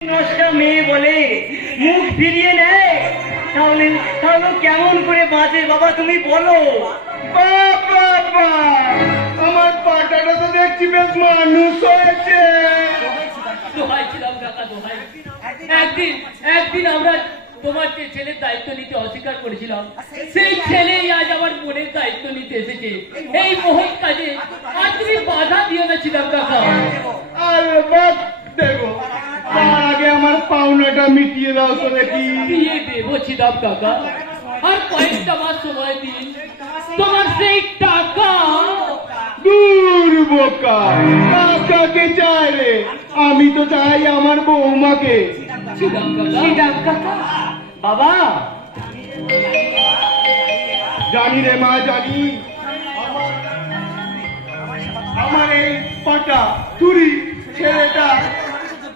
নষ্ট মেয়ে বলে মুখ ফিরিয়ে নেয়, তাহলে তাহলে কেমন করে বাঁচে বাবা তুমি বলো। বাবা, আমার পাটাটা তো দেখছি বেশ মানুষ হয়েছে। দোহাই ছিলাম কাকা, দোহাই। একদিন একদিন আমরা তোমার যে ছেলের দায়িত্ব নিতে অস্বীকার করেছিলাম, সেই ছেলেই আজ আমার বোনের দায়িত্ব নিতে এসেছে এই মহৎ কাজে। আর তুমি বাধা দিও না ছিলাম কাকা। আর বাদ দেবো, তার আগে আমার পাওনাটা মিটিয়ে দাও তো দেখি। দিয়ে দেবো ছিলাম কাকা, আর কয়েকটা মাস সময় দিন, তোমার সেই টাকা। দূর বোকা, কাকাকে চাই রে, আমি তো চাই আমার বৌমাকে। ছিলাম কাকা। শ্রীরাম কাকা, বাবা জানি রে মা, জানি আমার এই পাটা তুরি ছেলেটা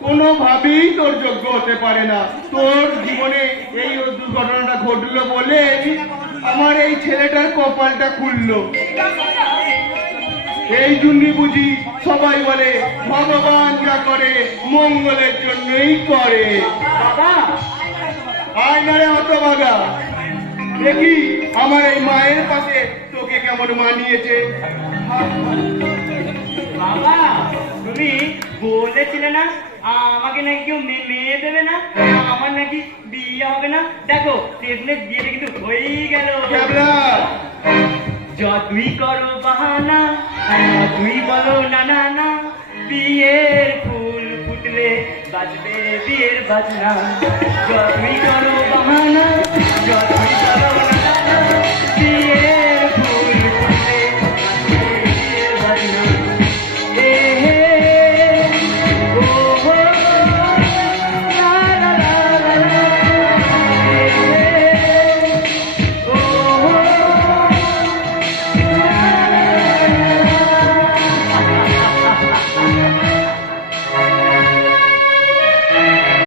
কোনোভাবেই তোর যোগ্য হতে পারে না। তোর জীবনে এই দুর্ঘটনাটা ঘটলো বলে আমার এই ছেলেটার কপালটা খুললো। এই জন্যই বুঝি সবাই বলে ভগবান যা করে মঙ্গলের জন্যই করে। বাবা আয় না রে হতভাগা, দেখি আমার এই মায়ের পাশে তোকে কেমন মানিয়েছে। বাবা তুমি বলেছিলে না আমাকে নাকি কেউ মেয়ে দেবে না, আমার নাকি বিয়ে হবে না। দেখো শেষমেশ বিয়েটা কিন্তু হয়েই গেল। ক্যাবলা, যতই করো বাহানা, যতই বলো না না না, বিয়ের ফুল ফুটলে বাজবে বিয়ের বাজনা। যতই করো বাহানা, যতই বলো